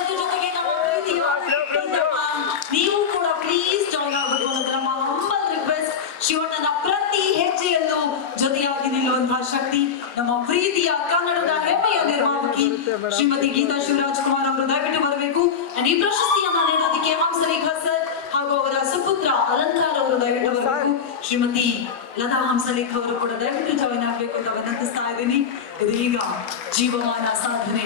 ಇದ್ರ ಜೊತೆಗೆ ನಮ್ಮ ಪ್ರೀತಿಯ ಪ್ರೀತಮ್ಮ, ನೀವು ಕೂಡ ಪ್ಲೀಸ್ ಜಾಯ್ನ್ ಆಗಬೇಕು ಅನ್ನೋದು ನಮ್ಮ ಹಂಬಲ್ ರಿಕ್ವೆಸ್ಟ್ ಶಿವಣ್ಣನ ಪ್ರತಿ ಹೆಜ್ಜೆಯಲ್ಲೂ ಜೊತೆಯಾಗಿ ನಿಲ್ಲುವಂತಹ ಶಕ್ತಿ ನಮ್ಮ ಪ್ರೀತಿಯ ಕನ್ನಡದ ಹೆಮ್ಮೆಯ ನಿರ್ಮಾಪಕಿ ಶ್ರೀಮತಿ ಗೀತಾ ಶಿವರಾಜ್ ಕುಮಾರ್ ಅವರು ದಯವಿಟ್ಟು ಬರಬೇಕು. ಅಂಡ್ ಈ ಪ್ರಶಸ್ತಿಯನ್ನ ನೀಡೋದಕ್ಕೆ ಹಂಸಲೇಖ ಸರ್ ಹಾಗೂ ಅವರ ಸುಪುತ್ರ ಅಲಂಕಾರ ಅವರು ದಯವಿಟ್ಟು ಬರಬೇಕು. ಶ್ರೀಮತಿ ಲತಾ ಹಂಸಲೇಖ ಅವರು ಕೂಡ ದಯವಿಟ್ಟು ಜಾಯಿನ್ ಆಗ್ಬೇಕು ಅಂತ ವಿನಂತಿಸ್ತಾ ಇದ್ದೀನಿ ಇದು ಈಗ ಜೀವಮಾನ ಸಾಧನೆ.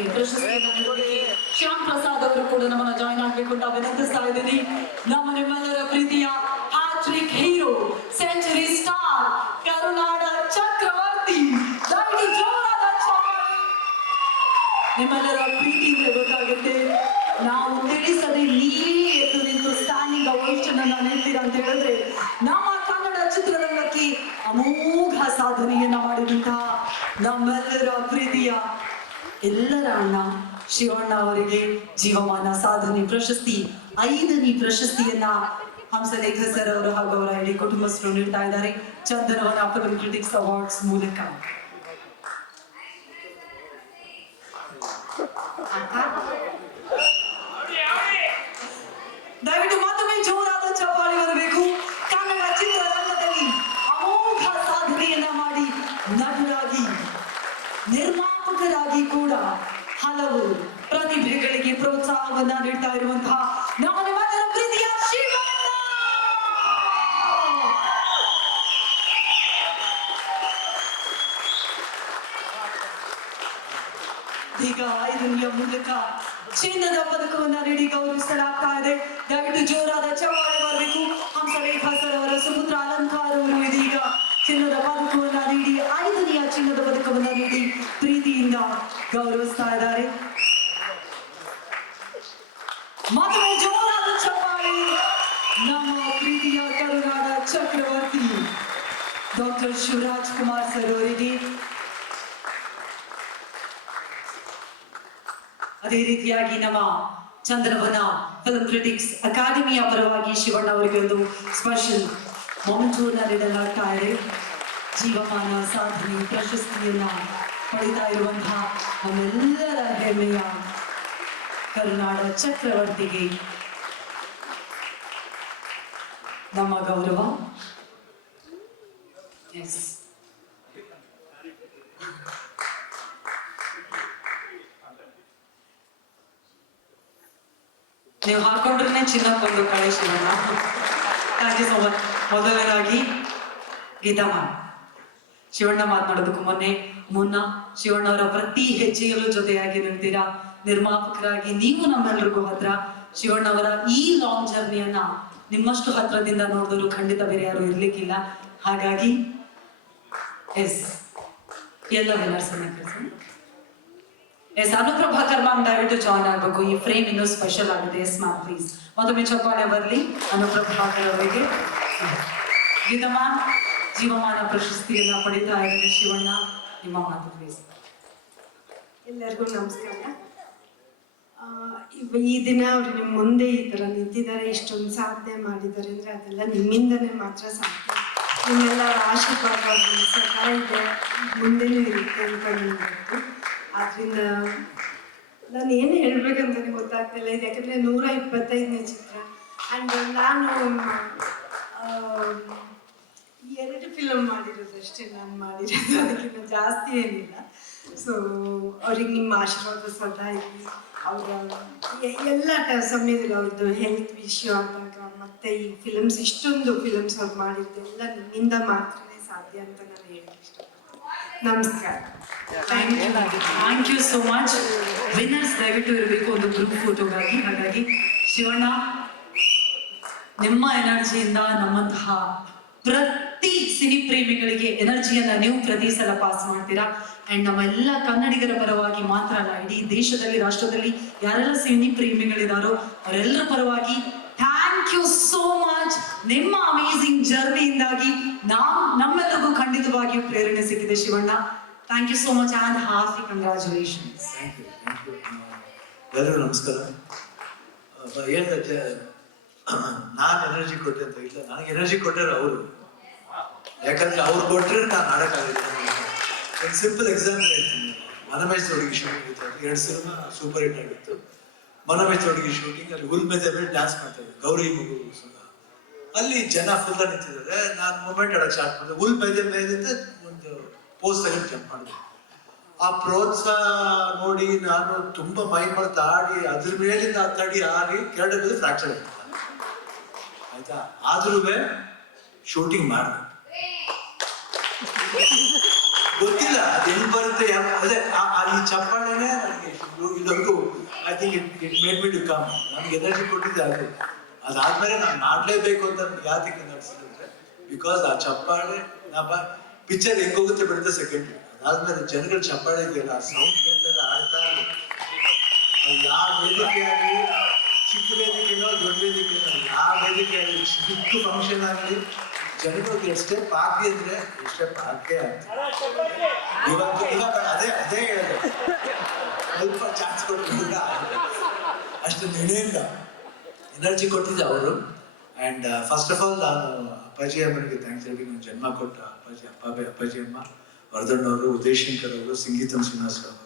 ಶ್ಯಾಮ್ ಪ್ರಸಾದ್ ಅವರು ಕೂಡ ನಮ್ಮನ್ನ ಜಾಯಿನ್ ಆಗ್ಬೇಕು ಅಂತ ವಿನಂತಿಸ್ತಾ ಇದ್ದೀನಿ. ನಮ್ಮ ನಿಮ್ಮೆಲ್ಲರ ಪ್ರೀತಿಯ ಹ್ಯಾಟ್ರಿಕ್ ಹೀರೋ ಸೆಂಚುರಿ ಸ್ಟಾರ್ ಕರುನಾಡ ಚಕ್ರವರ್ತಿ ನಿಮ್ಮೆಲ್ಲರ ಪ್ರೀತಿ ಅಂದ್ರೆ ಗೊತ್ತಾಗುತ್ತೆ. ನಾವು ತಿಳಿಸದೆ ನೀವೇ ಎದ್ದು ನಿಂತು ಅವೇಷನ್ ಅನ್ನ ನಿಲ್ತೀರ ಅಂತ ಹೇಳಿದ್ರೆ ನಮ್ಮ ಕನ್ನಡ ಚಿತ್ರರಂಗಕ್ಕೆ ಅಮೋಘ ಸಾಧನೆಯನ್ನ ಮಾಡಿದಂತಹ ನಮ್ಮೆಲ್ಲರ ಪ್ರೀತಿಯ ಎಲ್ಲರ ಅಣ್ಣ, ಶಿವಣ್ಣ ಅವರಿಗೆ ಜೀವಮಾನ ಸಾಧನೆ ಪ್ರಶಸ್ತಿ, ಐದನೇ ಪ್ರಶಸ್ತಿಯನ್ನ ಹಂಸಲೇಖ ಸರ್ ಅವರು ಹಾಗೂ ಅವರ ಇಡೀ ಕುಟುಂಬಸ್ಥರು ನೀಡ್ತಾ ಇದ್ದಾರೆ. ಚಂದನವನ ಫಿಲ್ಮ್ ಕ್ರಿಟಿಕ್ಸ್ ಅವಾರ್ಡ್ಸ್ ಮೂಲಕ. ದಯವಿಟ್ಟು ಮತ್ತೊಮ್ಮೆ ಜೋರಾದ ಚಪ್ಪಾಳೆ ಬರಬೇಕು. ಕನ್ನಡ ಚಿತ್ರರಂಗದಲ್ಲಿ ಅಮೋಘ ಸಾಧನೆಯನ್ನ ಮಾಡಿ ನಟರಾಗಿ. ಕೂಡ ಹಲವು ಪ್ರತಿಭೆಗಳಿಗೆ ಪ್ರೋತ್ಸಾಹವನ್ನ ನೀಡ್ತಾ ಇರುವಂತಹ ಈಗ ಐದನೆಯ ಮೂಲಕ ಚಿನ್ನದ ಪದಕವನ್ನ ನೀಡಿ ಗೌರವಿಸಲಾಗ್ತಾ ಇದೆ. ದಯವಿಟ್ಟು ಜೋರಾದ ಚಪ್ಪಾಳೆ ಬರಬೇಕು. ಹಂಸಲೇಖ ಸರ್ ಅವರ ಸುಪುತ್ರ ಅಲಂಕಾರ ಇದೀಗ ಚಿನ್ನದ ಪದಕವನ್ನ ನೀಡಿ, ಐದನೆಯ ಚಿನ್ನದ ಪದಕವನ್ನ ನೀಡಿ ಪ್ರೀತಿಯಿಂದ ಗೌರವಿಸ್ತಾ ಇದ್ದಾರೆ. ನಮ್ಮ ಪ್ರೀತಿಯ ಚಕ್ರವರ್ತಿ, ಡಾಕ್ಟರ್ ಶಿವರಾಜ್ ಕುಮಾರ್ ಸರ್ ಅವರಿಗೆ. ಅದೇ ರೀತಿಯಾಗಿ ನಮ್ಮ ಚಂದ್ರವನ ಫಿಲ್ಮ್ ಕ್ರಿಟಿಕ್ಸ್ ಅಕಾಡೆಮಿಯ ಪರವಾಗಿ ಶಿವಣ್ಣ ಅವರಿಗೆ ಒಂದು ಸ್ಪೆಷಲ್ ಮೊಮೆಂಟೋನ ನೀಡಲಾಗ್ತಾ ಇದೆ ಜೀವಮಾನ ಸಾಧನೆ ಪ್ರಶಸ್ತಿಯನ್ನ ಪಡಿತಾ ಇರುವಂತಹ ನಮ್ಮೆಲ್ಲರ ಹೆಮ್ಮೆಯ ಕರುನಾಡ ಚಕ್ರವರ್ತಿಗೆ ನಮ್ಮ ಗೌರವ ಎಸ್ ನೀವು ಹಾಕೊಂಡ್ರೆ ಚಿನ್ನಕ್ಕೊಂದು ಕಳೆ Shivanna thank you so much ಮೊದಲನೇದಾಗಿ ಗೀತಮ್ಮ ಶಿವಣ್ಣ ಮಾತನಾಡೋದಕ್ಕೂ ಮೊನ್ನೆ, ಮುನ್ನ ಶಿವಣ್ಣವರ ಪ್ರತಿ ಹೆಜ್ಜೆಯಲ್ಲೂ ಜೊತೆಯಾಗಿ ನಿಂತೀರಾ, ನಿರ್ಮಾಪಕರಾಗಿ ನೀವು ನಮ್ಮೆಲ್ರಿಗೂ ಹತ್ರ, ಶಿವಣ್ಣವರ ಈ ಲಾಂಗ್ ಜರ್ನಿಯನ್ನ ನಿಮ್ಮಷ್ಟು ಹತ್ರದಿಂದ ನೋಡಿದ್ರು ಖಂಡಿತ ಬೇರೆ ಯಾರು ಇರ್ಲಿಕ್ಕಿಲ್ಲ. ಹಾಗಾಗಿ, ಎಸ್, ಎಲ್ಲ ವಿನ್ನರ್ಸ್ ಎಸ್ ಅನುಪ್ರಭಾಕರ್ ಮ್ಯಾಮ್ ದಯವಿಟ್ಟು ಜಾಯ್ನ್ ಆಗಬೇಕು. ಈ ಫ್ರೇಮ್ ಇನ್ನೂ ಸ್ಪೆಷಲ್ ಆಗಿದೆ. ಎಸ್ ಮ್ಯಾಮ್ ಪ್ಲೀಸ್ ಮತ್ತೊಮ್ಮೆ ಚಪ್ಪಾಳೆ ಬರಲಿ. ಅನುಪ್ರಭಾಕರ್ ಅವರಿಗೆ. ಗೀತಮ್ಮ, ಜೀವಮಾನ ಪ್ರಶಸ್ತಿಯನ್ನ ಪಡಿತಾ ಇದ್ದಾರೆ ಶಿವಣ್ಣ, ನಿಮ್ಮ ಮಾತು ಪ್ಲೀಸ್ ಎಲ್ಲರಿಗೂ ನಮಸ್ಕಾರ. ಈ ದಿನ ಅವರು ನಿಮ್ಮ ಮುಂದೆ ಈ ಥರ ನಿಂತಿದ್ದಾರೆ, ಇಷ್ಟೊಂದು ಸಾಧನೆ ಮಾಡಿದ್ದಾರೆ ಅಂದರೆ ಅದೆಲ್ಲ ನಿಮ್ಮಿಂದನೇ ಮಾತ್ರ ಸಾಧ್ಯ. ನಿಮ್ಮೆಲ್ಲ ಆಶೀರ್ವಾದ ಸಹ ಇದೆ, ಮುಂದೆನೂ ಇರುತ್ತೆ ಅಂತ ಆದ್ದರಿಂದ ನಾನು ಏನು ಹೇಳ್ಬೇಕಂತಾನೆ ಗೊತ್ತಾಗ್ತಿಲ್ಲ ಇದು ಯಾಕಂದರೆ ನೂರ ಇಪ್ಪತ್ತೈದನೇ ಚಿತ್ರ. ಆ್ಯಂಡ್ ನಾನು ಎರಡು ಫಿಲಮ್ ಮಾಡಿರೋದು ಅಷ್ಟೇ, ನಾನು ಮಾಡಿರೋದು ಅದಕ್ಕಿಂತ ಜಾಸ್ತಿ ಏನಿಲ್ಲ. ಸೊ ಅವ್ರಿಗೆ ನಿಮ್ಮ ಆಶೀರ್ವಾದ ಸದಾ ಇರಲಿ. ಅವರ ಎಲ್ಲ ಸಮಯದಲ್ಲಿ ಅವ್ರದ್ದು ಹೆಲ್ತ್ ವಿಷಯ ಆದಾಗ ಮತ್ತೆ ಈ ಫಿಲಮ್ಸ್ ಇಷ್ಟೊಂದು ಫಿಲಮ್ಸ್ ಅವ್ರು ಮಾಡಿದ್ದೆಲ್ಲ ನಿಮ್ಮಿಂದ ಮಾತ್ರನೇ ಸಾಧ್ಯ ಅಂತ ನಾನು ಇಷ್ಟಪಡ್ತೀನಿ. ನಮಸ್ಕಾರ. Thank you thank you so much winners ದಯವಿಟ್ಟು ಇರಬೇಕು ಒಂದು ಗ್ರೂಪ್ ಫೋಟೋಗಾಗಿ ಹಾಗಾಗಿ ಶಿವಣ್ಣ ನಿಮ್ಮ ಎನರ್ಜಿಯಿಂದ ನಮ್ಮಂತಹ ಪ್ರತಿ ಸಿನಿ ಪ್ರೇಮಿಗಳಿಗೆ ಎನರ್ಜಿಯನ್ನ ನೀವು ಪ್ರತಿ ಸಲ ಪಾಸ್ ಮಾಡ್ತೀರಾ? ಅಂಡ್ ನಮ್ಮ ಎಲ್ಲ ಕನ್ನಡಿಗರ ಪರವಾಗಿ ಮಾತ್ರ ಅಲ್ಲ, ಇಡೀ ದೇಶದಲ್ಲಿ, ರಾಷ್ಟ್ರದಲ್ಲಿ ಯಾರೆಲ್ಲ ಸಿನಿ ಪ್ರೇಮಿಗಳಿದಾರೋ ಅವರೆಲ್ಲರ ಪರವಾಗಿ ಥ್ಯಾಂಕ್ ಯು ಸೋ ಮಚ್ ನಿಮ್ಮ ಅಮೇಸಿಂಗ್ ಜರ್ನಿಯಿಂದಾಗಿ ನಾವು ನಮ್ಮೆಲ್ಲರಿಗೂ ಖಂಡಿತವಾಗಿಯೂ ಪ್ರೇರಣೆ ಸಿಕ್ಕಿದೆ Shivanna. Thank you so much and happy congratulations ಎಲ್ಲರಿಗೂ ನಮಸ್ಕಾರ. ನಾನು ಎನರ್ಜಿ ಕೊಟ್ಟೆ ಅಂತ ಇಲ್ಲ, ನನಗೆ ಎನರ್ಜಿ ಕೊಟ್ಟರು ಅವರು. ಯಾಕಂದ್ರೆ ಅವ್ರು ಕೊಟ್ಟರೆ ನಾನು ಆಡೋಕ್ಕಾಗಲ್ಲ. ಒಂದು ಸಿಂಪಲ್ ಎಕ್ಸಾಂಪಲ್ ಹೇಳ್ತೀನಿ. ಮನಮೇಶ್ ಹುಡುಗಿ ಇತ್ತು. ಎರಡು ಸಿನಿಮಾ ಸೂಪರ್ ಹಿಟ್ ಆಗಿತ್ತು. ಮನಮೇಶ್ ಹುಡುಗಿ ಶೂಟಿಂಗ್ ಅಲ್ಲಿ ಹುಲ್ ಮೇಲೆ ಮೇಲೆ ಡ್ಯಾನ್ಸ್ ಮಾಡ್ತಾ ಗೌರಿ ಮಗು ಸುಧಾ ಅಲ್ಲಿ ಜನ ಫುಲ್ ನಿಂತಿದ್ದಾರೆ. ನಾನು ಮೂಮೆಂಟ್ ಆಡಕ್ಕೆ ಸ್ಟಾರ್ಟ್ ಮಾಡಿದೆ. ಹುಲ್ ಮೇಲೆ ಮೇಲಿಂದ ಒಂದು ಪೋಸ್ ತೆಗೆದು ಜಂಪ್ ಮಾಡಿದೆ. ಆ ಪ್ರೋತ್ಸಾಹ ನೋಡಿ ನಾನು ತುಂಬಾ ಮೈ ಮಾಡ್ತಾ ಆಡಿ, ಅದ್ರ ಮೇಲಿಂದ ಆ ತಡಿ ಆಡಿ ಕೆರಡೆ ಬಿದ್ದು ಫ್ರಾಕ್ಚರ್ ಆಯ್ತಾ. ಆದ್ರೂ ಶೂಟಿಂಗ್ ಮಾಡಿದೆ. ಗೊತ್ತಿಲ್ಲ ಅದೆಲ್ಲಿ ಬರುತ್ತೆ ಅದೇ ಈ ಚಪ್ಪಾಳೆನೆ ನನಗೆ ಇದೊಂದು I think it it made me to come ನನಗೆ ಎನರ್ಜಿ ಕೊಟ್ಟಿದ್ದೆ ಅದು. ಅದಾದ್ಮೇಲೆ ನಾನು ಮಾಡಲೇಬೇಕು ಅಂತ ನನಗೆ ಯಾತಕ್ಕೆ ನಡೆಸಿದ್ರೆ ಬಿಕಾಸ್ ಆ ಚಪ್ಪಾಳೆ, ನಾ ಪಿಕ್ಚರ್ ಹೆಂಗ್ ಹೋಗುತ್ತೆ ಬಿಡುತ್ತೆ ಸೆಕೆಂಡ್ ಅದಾದ್ಮೇಲೆ ಜನಗಳು ಚಪ್ಪಾಳೆ ಇದೆಯಲ್ಲ ಸೌಂಡ್ ಕೇಳ್ತಾರೆ ಆಡ್ತಾ. ಅದು ಯಾವ ವೇದಿಕೆ ಆಗಲಿ, ಚಿಕ್ಕ ಯಾವ ಬಿಟ್ಟು ಫಂಕ್ಷನ್ ಆಗಲಿ ಜನಗಳಿಗೆ ಎಷ್ಟೇ ಪಾರ್ಟಿ ಅಂದ್ರೆ ಎಷ್ಟೇ ಪಾರ್ಕೆ ಆಗ್ತದೆ ಇವತ್ತು ಇವಾಗ ಅದೇ ಅದೇ ಹೇಳಿದೆ ಸ್ವಲ್ಪ ಚಾನ್ಸ್ ಕೊಟ್ಟಿಲ್ಲ ಅಷ್ಟು ನೆನೆಯಿಂದ ಎನರ್ಜಿ ಕೊಟ್ಟಿದ್ದೆ ಅವರು. ಅಂಡ್ ಫಸ್ಟ್ ಆಫ್ ಆಲ್ ನಾನು ಅಪ್ಪಾಜಿ ಅಮ್ಮನಿಗೆ ಥ್ಯಾಂಕ್ಸ್ ಹೇಳಿ ನಾನು ಜನ್ಮ ಕೊಟ್ಟ ಅಪ್ಪಾಜಿ ಅಪ್ಪ ಅಪ್ಪಾಜಿ ಅಮ್ಮ ವರದಣ್ಣವರು ಉದಯ್ ಶಂಕರ್ ಅವರು ಸಂಗೀತಂ ಶ್ರೀನಿವಾಸ್ ಅವರು.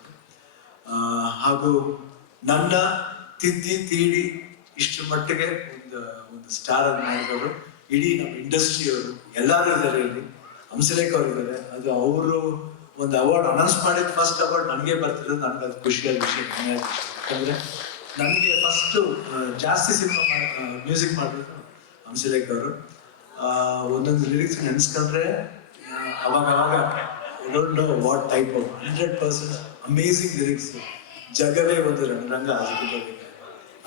ಹಾಗೂ ನನ್ನ ತಿದ್ದಿ ತೀಡಿ ಇಷ್ಟು ಮಟ್ಟಿಗೆ ಒಂದು ಸ್ಟಾರ್ ಅನ್ನು ಮಾಡಿದವರು ಇಡೀ ನಮ್ಮ ಇಂಡಸ್ಟ್ರಿಯವರು ಎಲ್ಲರೂ ಇದ್ದಾರೆ ಇಲ್ಲಿ. ಹಂಸಲೇಖ ಅವರು ಇದ್ದಾರೆ. ಅದು ಅವರು ಒಂದು ಅವಾರ್ಡ್ ಅನೌನ್ಸ್ ಮಾಡಿದ ಫಸ್ಟ್ ಅವಾರ್ಡ್ ನನಗೆ ಬರ್ತಿರೋದು, ನನಗೆ ಅದು ಖುಷಿಯಾದ ವಿಷಯ ಯಾಕಂದ್ರೆ ನನಗೆ ಫಸ್ಟ್ ಜಾಸ್ತಿ ಸಿನಿಮಾ ಮ್ಯೂಸಿಕ್ ಮಾಡಿದ್ರು ಹಂಸಲೇಖ ಅವರು. ಒಂದೊಂದು ಲಿರಿಕ್ಸ್ ನೆನೆಸ್ಕೊಂಡ್ರೆ ಅವಾಗ ಅವಾಗ don't know what type of hundred percent amazing lyrics ಜಗವೇ ಒಂದು ರಂಗ ಆಗಿರ್ಬೇಕು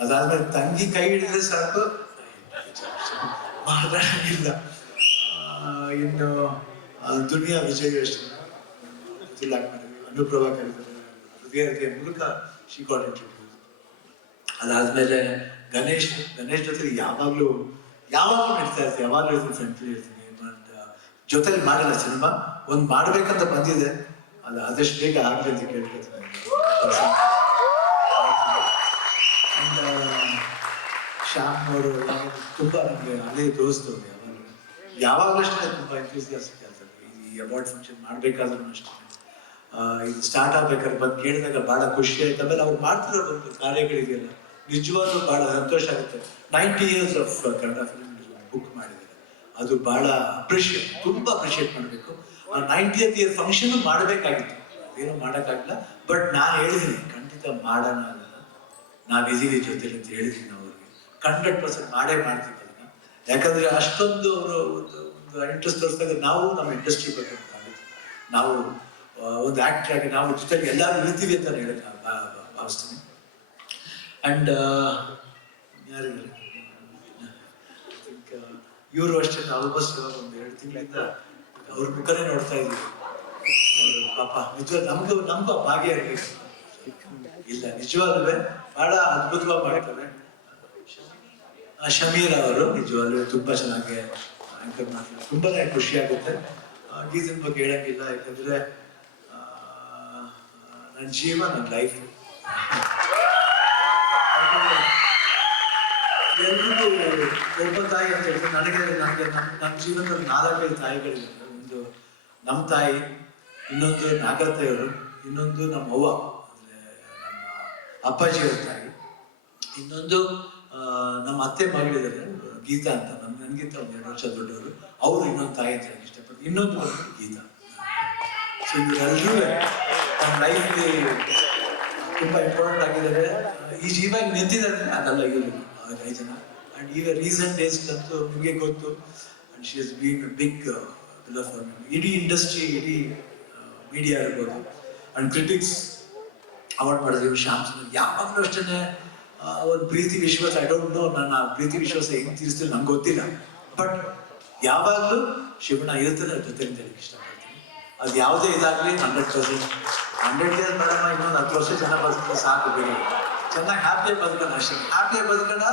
ಅದಾದ್ಮೇಲೆ ತಂಗಿ ಕೈ ಹಿಡಿದ್ರೆ ಸಾಕು. ಮಾತಾಡಂಗಿಲ್ಲ ಇಲ್ಲ. ಇನ್ನು ದುನಿಯಾ ವಿಜಯ ಅನುಪ್ರಭಾ ಹೃದಯ ಮೂಲಕ ಶಿ ಇಂಟ್ರೊಡ್ಯೂಸ್ ಅದಾದ್ಮೇಲೆ ಗಣೇಶ್ ಗಣೇಶ್ ಜೊತೆ ಯಾವಾಗ್ಲೂ ಯಾವಾಗ್ಲೂ ನಡೀತಾ ಇರ್ತೀನಿ ಯಾವಾಗ್ಲೂ ಇರ್ತೀನಿ, ಫ್ರೆಂಡ್ಲಿ ಇರ್ತೀನಿ. ಜೊತೆಲಿ ಮಾಡಿಲ್ಲ ಸಿನಿಮಾ. ಒಂದ್ ಮಾಡ್ಬೇಕಂತ ಬಂದಿದೆ. ಅದು ಆದಷ್ಟು ಬೇಗ ಆಗ್ಲಿ ಅಂತ ಕೇಳ್ಕೊತೀನಿ ಶ್ಯಾಮ್ ಅವರು ತುಂಬ ನಮಗೆ ಅದೇ ದೋಸ್ತು ಅವರು ಯಾವಾಗಲೂ. ಅಷ್ಟೇ ತುಂಬ ಎಂಥೂಸಿಯಾಸ್ಟಿಕ್ ಆಗ್ತದೆ ಈ ಅವಾರ್ಡ್ ಫಂಕ್ಷನ್ ಮಾಡ್ಬೇಕಾದ್ರೂ ಅಷ್ಟೇ. ಇದು ಸ್ಟಾರ್ಟ್ ಆಗ್ಬೇಕಾದ್ರೆ ಬಂದು ಕೇಳಿದಾಗ ಭಾಳ ಖುಷಿ ಆಯ್ತು. ಆಮೇಲೆ ಅವ್ರು ಮಾಡ್ತಿರೋ ಒಂದು ಕಾರ್ಯಗಳಿದೆಯಲ್ಲ ನಿಜವಾಗ್ಲೂ ಭಾಳ ಸಂತೋಷ ಆಗುತ್ತೆ. Ninety years of Kannada film book ಮಾಡಿದ್ದಾರೆ. ಅದು ಭಾಳ ಅಪ್ರಿಷಿಯೇಟ್ ತುಂಬ ಅಪ್ರಿಷಿಯೇಟ್ ಮಾಡಬೇಕು. ಆ ನೈಂಟಿಯತ್ ಇಯರ್ ಫಂಕ್ಷನ್ ಮಾಡಬೇಕಾಗಿತ್ತು. ಏನೂ ಮಾಡೋಕ್ಕಾಗಲ್ಲ ಬಟ್ ನಾನು ಹೇಳಿದ್ದೀನಿ, ಖಂಡಿತ ಮಾಡೋಣ ನಾನು ನಾವಿದೀವಿ ಜೊತೆಲಿ ಅಂತ ಹೇಳಿದ್ದೀನಿ ಅವ್ರಿಗೆ. ಹಂಡ್ರೆಡ್ ಪರ್ಸೆಂಟ್ ಮಾಡೇ ಮಾಡ್ತೀವಿ ಅದನ್ನ ಯಾಕಂದ್ರೆ ಅಷ್ಟೊಂದು ಅವರು ಒಂದು ಒಂದು ಇಂಟ್ರೆಸ್ಟ್ ತೋರಿಸಿದಾಗ ನಾವು ನಮ್ಮ ಇಂಡಸ್ಟ್ರಿ ಬಗ್ಗೆ ನಾವು ಒಂದು ಆಕ್ಟರ್ ಆಗಿ ನಾವು ಜೊತೆಗೆ ಎಲ್ಲರೂ ಇರ್ತೀವಿ ಅಂತ ಹೇಳಕ್ ಭಾವಿಸ್ತೀನಿ. ಅಂಡ್ ಯಾರಿದ್ದಾರೆ ಇವರು ಅಷ್ಟೇ ಆಲ್ಮೋಸ್ಟ್ ಒಂದು ಎರಡು ತಿಂಗಳಿಂದ ಅವ್ರ ಮುಖನೇ ನೋಡ್ತಾ ಇದ್ರು ಪಾಪ ನಿಜವಾಗ ನಮ್ದು ನಮ್ಮ ಭಾಗ್ಯ ಇಲ್ಲ, ನಿಜವಾಗ್ಲೂ ಬಹಳ ಅದ್ಭುತವಾಗಿ ಮಾಡ್ತಾರೆ. ಶಮೀರ್ ಅವರು, ನಿಜವಾಗ್ಲೂ ತುಂಬಾ ಚೆನ್ನಾಗಿ ಆಂಕರ್ ಮಾಡ್ತಾರೆ ತುಂಬಾನೇ ಖುಷಿ ಆಗುತ್ತೆ. ಗೀತನ್ ಬಗ್ಗೆ ಹೇಳಂಗಿಲ್ಲ ಯಾಕಂದ್ರೆ ನನ್ನ ಜೀವ ನನ್ನ ಲೈಫ್ ಎಲ್ರಿಗೂ ಒಬ್ಬ ತಾಯಿ ಅಂತ ಹೇಳ್ತಾರೆ ನನಗೆ ನನಗೆ ನಮ್ಮ ನನ್ನ ಜೀವನದಲ್ಲಿ ನಾಲ್ಕೈದು ತಾಯಿಗಳಿದ್ದಾರೆ. ಒಂದು ನಮ್ಮ ತಾಯಿ, ಇನ್ನೊಂದು ನಾಗತಾಯಿಯವರು ಇನ್ನೊಂದು ನಮ್ಮ ಅವ್ವ, ಅಂದ್ರೆ ನಮ್ಮ ಅಪ್ಪಾಜಿಯವ್ರ ತಾಯಿ. ಇನ್ನೊಂದು ನಮ್ಮ ಅತ್ತೆ ಮಗಳಿದ್ದಾರೆ, ಗೀತಾ ಅಂತ. ನನ್ನ ನನಗಿಂತ ಒಂದು ಎರಡು ವರ್ಷ ದೊಡ್ಡವರು. ಅವರು ಇನ್ನೊಂದು ತಾಯಿ ಅಂತ ಹೇಳಿ ಇಷ್ಟಪಡ್ತಾರೆ ಇನ್ನೊಂದು ಬಂದು ಗೀತಾ. ಸೊ ಇವರೆಲ್ಲರೂ ನಮ್ಮ ಲೈಫ್ಲಿ ತುಂಬ ಇಂಪಾರ್ಟೆಂಟ್ ಆಗಿದ್ದಾರೆ. ಈ ಜೀವ ನಿಂತಿದ್ದಾರೆ ಅದೆಲ್ಲ ಇವರು ಐದು ಜನ. ಅಂಡ್ ಈಗ ರೀಸೆಂಟ್ ಡೇಸ್ ಅಂತೂ ನಿಮಗೆ ಗೊತ್ತು. And she is been big ಇಡೀ ಇಂಡಸ್ಟ್ರಿ ಇಡೀ ಮೀಡಿಯಾ ಇರ್ಬೋದು. ಅಂಡ್ ಕ್ರಿಟಿಕ್ಸ್ ಅವಾರ್ಡ್ ಮಾಡಿದ್ರು. ಶ್ಯಾಮ್ ಸುಂದರ್ ಯಾವಾಗಲೂ ಅಷ್ಟೇ ಒಂದು ಪ್ರೀತಿ ವಿಶ್ವಾಸ ಐ ಡೋಂಟ್ ನೋ ನಾನು ಆ ಪ್ರೀತಿ ವಿಶ್ವಾಸ ಹೆಂಗ್ ತೀರಿಸ್ತೀನಿ ನಂಗೆ ಗೊತ್ತಿಲ್ಲ. ಬಟ್ ಯಾವಾಗಲೂ ಶಿವಣ್ಣ ಇರ್ತಾರೆ ಅದ್ರ ಜೊತೆ ಅಂತ ಹೇಳಕ್ ಇಷ್ಟಪಡ್ತೀನಿ. ಅದು ಯಾವುದೇ ಇದಾಗಲಿ hundred percent hundred days madam ಇನ್ನೊಂದು ಹತ್ತು ವರ್ಷ ಜನ ಬದುಕಿದ್ರೆ ಸಾಕು ಬೇರೆ ಚೆನ್ನಾಗಿ ಹ್ಯಾಪಿಯಾಗಿ ಬದುಕೋಣ ಅಷ್ಟೇ. ಹ್ಯಾಪಿಯಾಗಿ ಬದುಕೋಣ.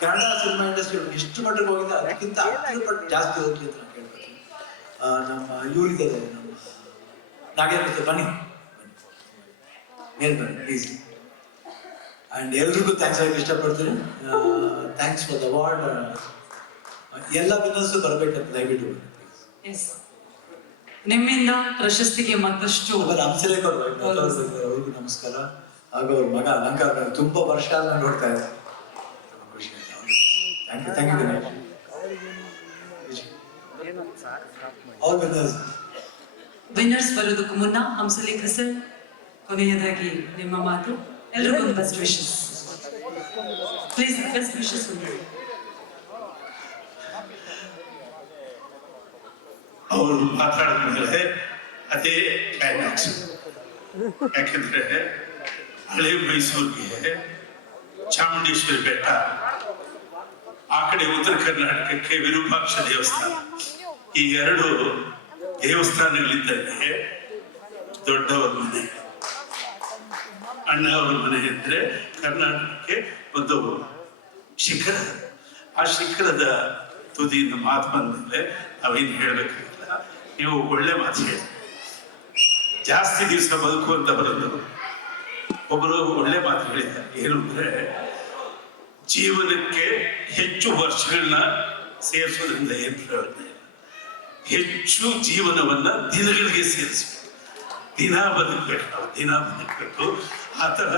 ಕನ್ನಡ ಸಿನಿಮಾ ಇಂಡಸ್ಟ್ರಿ ಎಷ್ಟು ಮಟ್ಟಿಗೆ ಹೋಗಿದೆ ಅದಕ್ಕಿಂತ ಹತ್ತು ಪಟ್ಟು ಜಾಸ್ತಿ ಹೋಗ್ಲಿ ಅಂತ ನಾನು ಆ, ನಮ್ಮ ಇವರಿದ್ದಾರೆ ನಮ್ಮ ನಾಗೇಂದ್ರ ಬನ್ನಿ. ಮೇಲ್ ಬನ್ನಿ ಪ್ಲೀಸ್ ಅಂಡ್ ಎಲ್ರಿಗೂ ಥ್ಯಾಂಕ್ಸ್ ಹೇಳಕ್ ಇಷ್ಟಪಡ್ತೀನಿ. ಥ್ಯಾಂಕ್ಸ್ ಫಾರ್ ದ ಅವಾರ್ಡ್ ಎಲ್ಲ ವಿನ್ನರ್ಸು ಬರಬೇಕು ದಯವಿಟ್ಟು. ಎಸ್ ನಿಮ್ಮಿಂದ ಪ್ರಶಸ್ತಿಗೆ ಮತ್ತಷ್ಟು ಆಮೇಲೆ ಹಂಸಲೇಖ ಅವರು ಅವ್ರಿಗೂ ನಮಸ್ಕಾರ. ಹಾಗೂ ಅವ್ರ ಮಗ ಅಲಂಕಾರ ತುಂಬಾ ವರ್ಷ ಎಲ್ಲ ನೋಡ್ತಾ ಇದ್ದ. ತುಂಬಾ ಖುಷಿ ಆಯ್ತು thank you thank you all winners winners ಬರೋದಕ್ಕೂ ಮುನ್ನ ಹಂಸಲೇಖ ಸರ್ ಕೊನೆಯದಾಗಿ ನಿಮ್ಮ ಮಾತು. ಎಲ್ರಿಗೂ best wishes please best wishes ಅವರು ಮಾತಾಡಿದ ಮೇಲೆ ಅದೇ ಕ್ಲೈಮ್ಯಾಕ್ಸ್ ಯಾಕೆಂದ್ರೆ ಹಳೆ ಮೈಸೂರಿಗೆ ಚಾಮುಂಡೇಶ್ವರಿ ಬೆಟ್ಟ ಆ ಕಡೆ ಉತ್ತರ ಕರ್ನಾಟಕಕ್ಕೆ ವಿರೂಪಾಕ್ಷ ದೇವಸ್ಥಾನ ಈ ಎರಡು ದೇವಸ್ಥಾನಗಳಿದ್ದಂತೆ ದೊಡ್ಡವರ ಮನೆ ಅಣ್ಣವರ ಮನೆ ಇದ್ರೆ ಕರ್ನಾಟಕಕ್ಕೆ ಒಂದು ಶಿಖರ. ಆ ಶಿಖರದ ತುದಿಯಿಂದ ಮಾತು ಬಂದ್ಮೇಲೆ ನಾವೇನು ಹೇಳ್ಬೇಕಾಗಿಲ್ಲ. ನೀವು ಒಳ್ಳೆ ಮಾತು ಹೇಳಿ. ಜಾಸ್ತಿ ದಿವಸ ಬದುಕುವಂತ ಬರೋದು ಒಬ್ಬರು ಒಳ್ಳೆ ಮಾತು ಹೇಳಿದ್ದಾರೆ ಏನು ಅಂದ್ರೆ, ಜೀವನಕ್ಕೆ ಹೆಚ್ಚು ವರ್ಷಗಳನ್ನ ಸೇರಿಸೋದ್ರಿಂದ ಏನು ಪ್ರಯೋಜನ ಇಲ್ಲ. ಹೆಚ್ಚು ಜೀವನವನ್ನ ದಿನಗಳಿಗೆ ಸೇರಿಸಬೇಕು. ದಿನ ಬದುಕಬೇಕು. ನಾವು ದಿನ ಬದುಕಬೇಕು. ಆ ತರ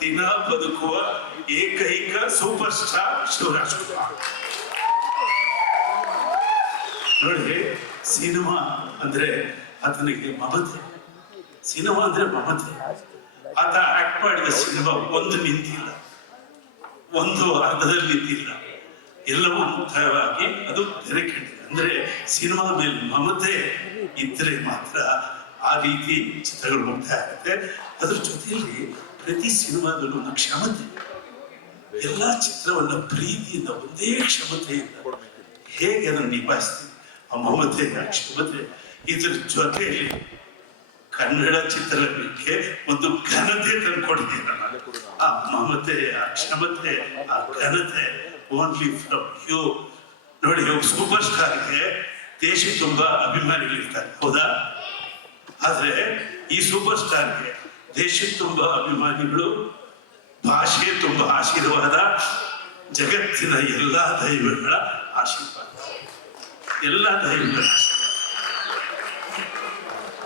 ದಿನ ಬದುಕುವ ಏಕೈಕ ಸೂಪರ್ ಸ್ಟಾರ್ ಶಿವರಾಜ್ ನೋಡಿ, ಸಿನಿಮಾ ಅಂದ್ರೆ ಆತನಿಗೆ ಮಮತೆ. ಸಿನಿಮಾ ಅಂದ್ರೆ ಮಮತೆ. ಆತ ಆಕ್ಟ್ ಮಾಡಿದ ಸಿನಿಮಾ ಒಂದು ನಿಂತಿಲ್ಲ. ಒಂದು ಅರ್ಧದಲ್ಲಿ ನಿಂತಿಲ್ಲ. ಎಲ್ಲವೂ ಮುಕ್ತಾಯವಾಗಿ ಅದು ತೆರೆ ಕಂಡಿದೆ ಅಂದ್ರೆ ಸಿನಿಮಾ ಮೇಲೆ ಮಮತೆ ಇದ್ರೆ ಮಾತ್ರ ಆ ರೀತಿ ಚಿತ್ರಗಳು ಮುಕ್ತಾಯ ಆಗುತ್ತೆ. ಅದ್ರ ಜೊತೆಯಲ್ಲಿ ಪ್ರತಿ ಸಿನಿಮಾದಲ್ಲೂ ಒಂದು ಕ್ಷಮತೆ. ಎಲ್ಲ ಚಿತ್ರವನ್ನ ಪ್ರೀತಿಯಿಂದ ಒಂದೇ ಕ್ಷಮತೆಯಿಂದ ಹೇಗೆ ಅದನ್ನು ನಿಭಾಯಿಸ್ತೀವಿ? ಆ ಮಮತೆ ಆ ಕ್ಷಮತೆ. ಇದ್ರ ಜೊತೆಯಲ್ಲಿ ಕನ್ನಡ ಚಿತ್ರರಂಗಕ್ಕೆ ಒಂದು ಘನತೆ ತಂದ್ಕೊಡ್ತೀರಲ್ಲ ಆ ಮಮತೆ ಆ ಕ್ಷಮತೆ, ಆ ಘನತೆ. ಓನ್ಲಿ ಫ್ರಮ್ ಯು ನೋಡಿ ಸೂಪರ್ ಸ್ಟಾರ್ಗೆ ದೇಶ ತುಂಬಾ ಅಭಿಮಾನಿಗಳಿರ್ತಾರೆ. ಹೌದಾ? ಆದ್ರೆ ಈ ಸೂಪರ್ ಸ್ಟಾರ್ಗೆ ದೇಶ ತುಂಬಾ ಅಭಿಮಾನಿಗಳು, ಭಾಷೆ ತುಂಬಾ ಆಶೀರ್ವಾದ, ಜಗತ್ತಿನ ಎಲ್ಲಾ ದೈವಗಳ ಆಶೀರ್ವಾದ. ಎಲ್ಲ ದೈವಗಳ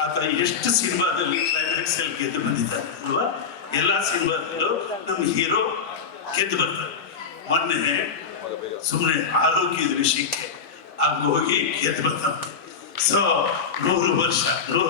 ಆತ ಎಷ್ಟು ಸಿನಿಮಾದಲ್ಲಿ ಕ್ಲೈಮ್ಯಾಕ್ಸ್ ಅಲ್ಲಿ ಗೆದ್ದು ಬಂದಿದ್ದಾರೆ ಅಲ್ವಾ? ಎಲ್ಲಾ ಸಿನಿಮಾದಲ್ಲೂ ನಮ್ಮ ಹೀರೋ ಗೆದ್ದು ಬರ್ತಾರೆ. ಮೊನ್ನೆ ಸುಮ್ಮನೆ ಆರೋಗ್ಯದ ವಿಷಯಕ್ಕೆ ಆಗ ಹೋಗಿ ಗೆದ್ದು ಬರ್ತಾರೆ. ಸೊ ನೂರು ವರ್ಷ, ನೂರು